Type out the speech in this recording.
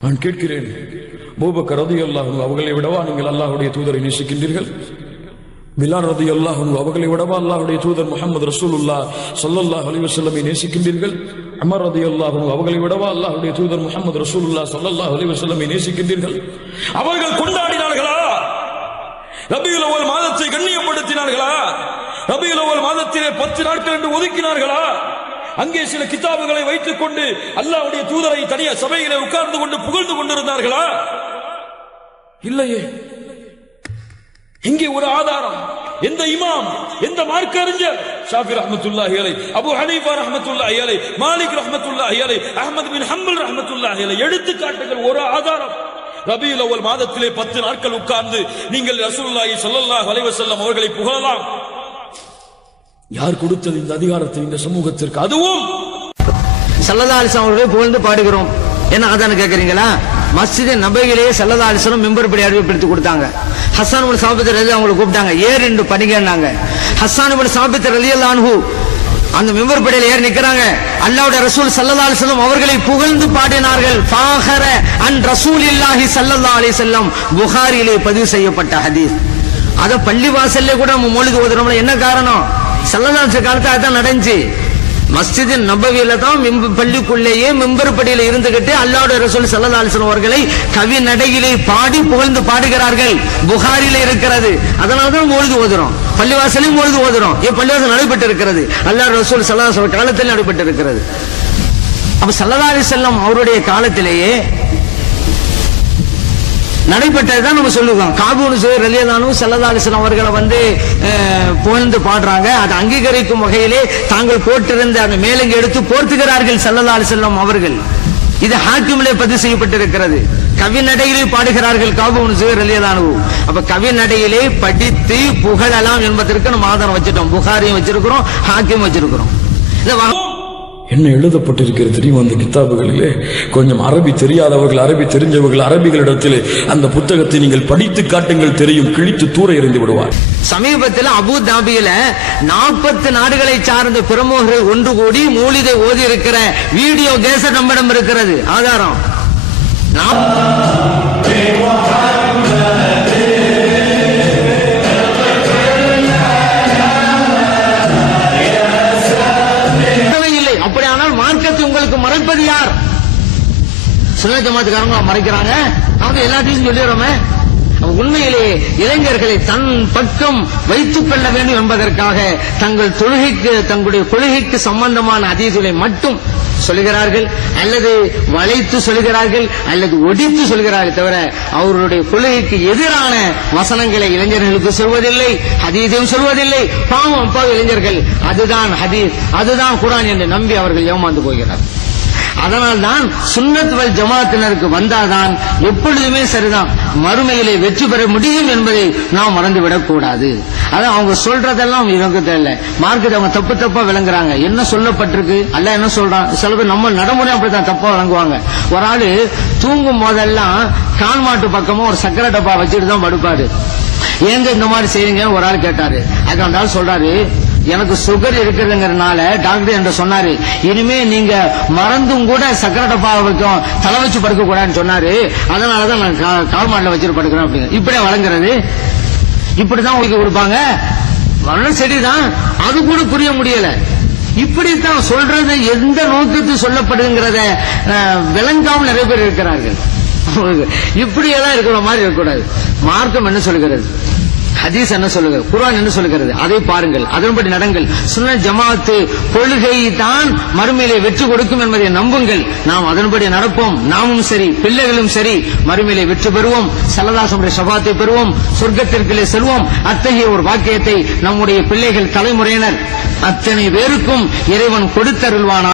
நான் கேட்கிறேன் பூபக்கர் ரதி அல்லாஹும் அவர்களை விடவா நீங்கள் அல்லாஹுடைய தூதரை நேசிக்கின்றீர்கள்? பிலால் ரதி அல்லாஹும் அவர்களை விடவா அல்லாஹுடைய தூதர் முகமது ரசூலுல்லா சல்லல்லாஹ் அலிவசல்லமை நேசிக்கின்றீர்கள்? அமர் ரதி அல்லாஹும் அவர்களை விடவா அல்லாஹுடைய தூதர் முகமது ரசூலுல்லா ஸல்லல்லாஹு அலிவசல்லமை நேசிக்கின்றீர்கள்? அவர்கள் கொண்டாடினார்களா? ரபியுல் ஒரு மாதத்தை கண்ணியப்படுத்தினார்களா? ரபியுல் ஒரு மாதத்திலே பத்து நாட்கள் என்று ஒதுக்கினார்களா? அங்கே சில கிதாபுகளை வைத்துக் கொண்டு அல்லாவுடைய தூதரை தனியா சபைகளை உட்கார்ந்து கொண்டு புகழ்ந்து கொண்டிருந்தார்களா? இல்லையே. இங்கே ஒரு ஆதாரம். எந்த இமாம் எந்த மார்க்க அறிஞர் ஷாஃபி ரஹமத்துல்லா அலை அபு ஹனீஃபா ரஹமத்துல்லா அலை மாலிக் ரஹமத்துல்லா அலை அஹமது பின் ஹம்பல் ரஹமத்துல்லா அலை. எடுத்து காட்டுங்கள் ஒரு ஆதாரம். ரபியுல் அவ்வல் மாதத்திலே பத்து நாட்கள் உட்கார்ந்து நீங்கள் ரசூல்லாஹி ஸல்லல்லாஹு அலைஹி வஸல்லம் அவர்களை புகழலாம். யார் கொடுத்தது இந்த அதிகாரத்தை இந்த சமூகத்திற்கு? அதுவும்! சல்லல்லா அவர்களை புகழ்ந்து பாடுகிறோம். என்ன அதான கேக்குறீங்களா? மஸ்ஜித் நபையிலேயே சல்லல்லா மெம்பர் படி அறிவிப்படுத்தி கொடுத்தாங்க. ஹசான் இப்னு சாபித் ரலி அவங்களை கூப்பிட்டாங்க. ஏர் என்று பணிகன்னாங்க ஹசான் இப்னு சாபித் ரலியல்லாஹு அந்த மெம்பர் படையில் ஏறி நிக்கிறாங்க. அல்லாவுடைய ரசூல் சல்லல்லா அலைஹி அவர்களை புகழ்ந்து பாடினார்கள். ஃபாஹர அன் ரசூல் இல்லாஹி சல்லதா வஸல்லம். புகாரிலே பதிவு செய்யப்பட்ட ஹதீஸ். அத பள்ளி வாசல்ல கூட நம்ம மொழிக்கு ஓதுறோம்ல என்ன காரணம்? செல்லதாச அலைஹி தான் நடந்துச்சு. மஸ்ஜித் நபவியில தான் மிம்பு பள்ளிக்குள்ளேயே மெம்பர் படியில இருந்துகிட்டு அல்லாஹ்வுடைய ரசூல் ஸல்லல்லாஹு அவர்களை கவி நடையிலே பாடி புகழ்ந்து பாடுகிறார்கள். புகாரில இருக்கிறது. அதனால தான் மொழிது ஓதுறோம். பள்ளிவாசலையும் பொழுது ஓதுறோம். ஏன் பள்ளிவாசல் நடைபெற்று இருக்கிறது அல்லாஹ் ரசூல் ஸல்லல்லாஹு காலத்தில் நடைபெற்று இருக்கிறது அப்ப ஸல்லல்லாஹு செல்லம் அவருடைய காலத்திலேயே நடைபெற்றதுதான் நம்ம சொல்லுவோம். காபூன் சுயர் ரலியதானும் சல்லல்லா அவர்களை வந்து புகழ்ந்து பாடுறாங்க. அதை அங்கீகரிக்கும் வகையிலே தாங்கள் போட்டிருந்த அந்த மேலங்க எடுத்து போர்த்துகிறார்கள் சல்லல்லா அவர்கள். இது ஹாக்கிமிலே பதிவு செய்யப்பட்டிருக்கிறது. கவி நடையிலே பாடுகிறார்கள் காபூன் சுயர் ரலியதானு அப்ப கவி நடையிலே படித்து புகழலாம் என்பதற்கு நம்ம ஆதாரம் வச்சிட்டோம். புகாரியும் வச்சிருக்கிறோம் ஹாக்கியும் வச்சிருக்கிறோம். என்ன எழுதப்பட்டிருக்கிறது தெரியும் அந்த கிதாபுகளிலே கொஞ்சம் அரபி தெரியாதவர்கள் அரபி தெரிஞ்சவர்கள் அரபிகளிடத்திலே அந்த புத்தகத்தை நீங்கள் படித்து காட்டுங்கள் தெரியும் கிழித்து தூர எறிந்து விடுவார். சமீபத்தில் அபு தாபியில நாற்பத்து நாடுகளை சார்ந்த பிரமுகர்கள் ஒன்று கூடி மூலிதை ஓதி இருக்கிற வீடியோ கேசட் நம்மிடம் இருக்கிறது. ஆதாரம். மறைப்பது யார்? சுன்ன ஜமாத்துக்காரங்க மறைக்கிறாங்க. அவங்க எல்லாத்தையும் சொல்லிடுறோமே. உண்மையிலே இளைஞர்களை தன் பக்கம் வைத்துக் கொள்ள வேண்டும் என்பதற்காக தங்கள் தொழுகைக்கு தங்களுடைய கொள்கைக்கு சம்பந்தமான அதீதுகளை மட்டும் சொல்கிறார்கள் அல்லது வளைத்து சொல்லுகிறார்கள் அல்லது ஒடித்து சொல்கிறார்கள் தவிர அவர்களுடைய கொள்கைக்கு எதிரான வசனங்களை இளைஞர்களுக்கு சொல்வதில்லை ஹதீதையும் சொல்வதில்லை. பாவம் அப்பா இளைஞர்கள். அதுதான் ஹதீஸ். அதுதான் குரான் என்று நம்பி அவர்கள் ஏமாந்து போகிறார்கள். அதனால்தான் சுன்னத் வல் ஜமாத்தினருக்கு வந்தாதான் எப்பொழுதுமே சரிதான். மறுமையிலே வெற்றி பெற முடியும் என்பதை நாம் மறந்துவிடக் கூடாது. அதான் அவங்க சொல்றதெல்லாம் இவங்க தெரியல. மார்க்கெட் அவங்க தப்பு தப்பா விளங்குறாங்க. என்ன சொல்லப்பட்டிருக்கு? அல்ல என்ன சொல்றான்? சில பேர் நம்ம நடைமுறை அப்படித்தான் தப்பா விளங்குவாங்க. ஒரு ஆளு தூங்கும் போதெல்லாம் கான் மாட்டு பக்கமா ஒரு சக்கரை டப்பா வச்சுட்டு தான் படுப்பாரு. ஏங்க இந்த மாதிரி செய்யுங்க ஒரு ஆள் கேட்டாரு. அதுக்கு அந்த ஆள் சொல்றாரு எனக்கு சுகர் இருக்கிறதுங்கிறனால டாக்டர் என்று சொன்னாரு இனிமே நீங்க மறந்தும் கூட சக்கரை டப்பா வைக்கும் தலை வச்சு படுக்க கூடாதுன்னு சொன்னாரு. அதனாலதான் நான் கா- கால் மாட்டில் படுக்கிறேன் அப்படிங்க இப்படியே வழங்குறது இப்படிதான் உங்களுக்கு கொடுப்பாங்க. வரணும் சரிதான் அது கூட புரிய முடியல. இப்படித்தான் சொல்றது எந்த நோக்கத்து சொல்லப்படுதுங்கிறத விளங்காமல் நிறைய பேர் இருக்கிறார்கள். இப்படியெல்லாம் இருக்கிற மாதிரி இருக்கக்கூடாது. மார்க்கம் என்ன சொல்லுகிறது ஹதீஸ் என்ன சொல்லுங்க குரான் என்ன சொல்லுகிறது? அதை பாருங்கள். அதன்படி நடங்கள். சுன்ன ஜமாத்து கொள்கை தான் மறுமையிலே வெற்றி கொடுக்கும் என்பதை நம்புங்கள். நாம் அதன்படி நடப்போம். நாமும் சரி பிள்ளைகளும் சரி மறுமையிலே வெற்றி பெறுவோம். சல்லதாசனுடைய சபாத்தை பெறுவோம். சொர்க்கத்திற்குள்ளே செல்வோம். அத்தகைய ஒரு வாக்கியத்தை நம்முடைய பிள்ளைகள் தலைமுறையினர் அத்தனை பேருக்கும் இறைவன் கொடுத்தருள்வானா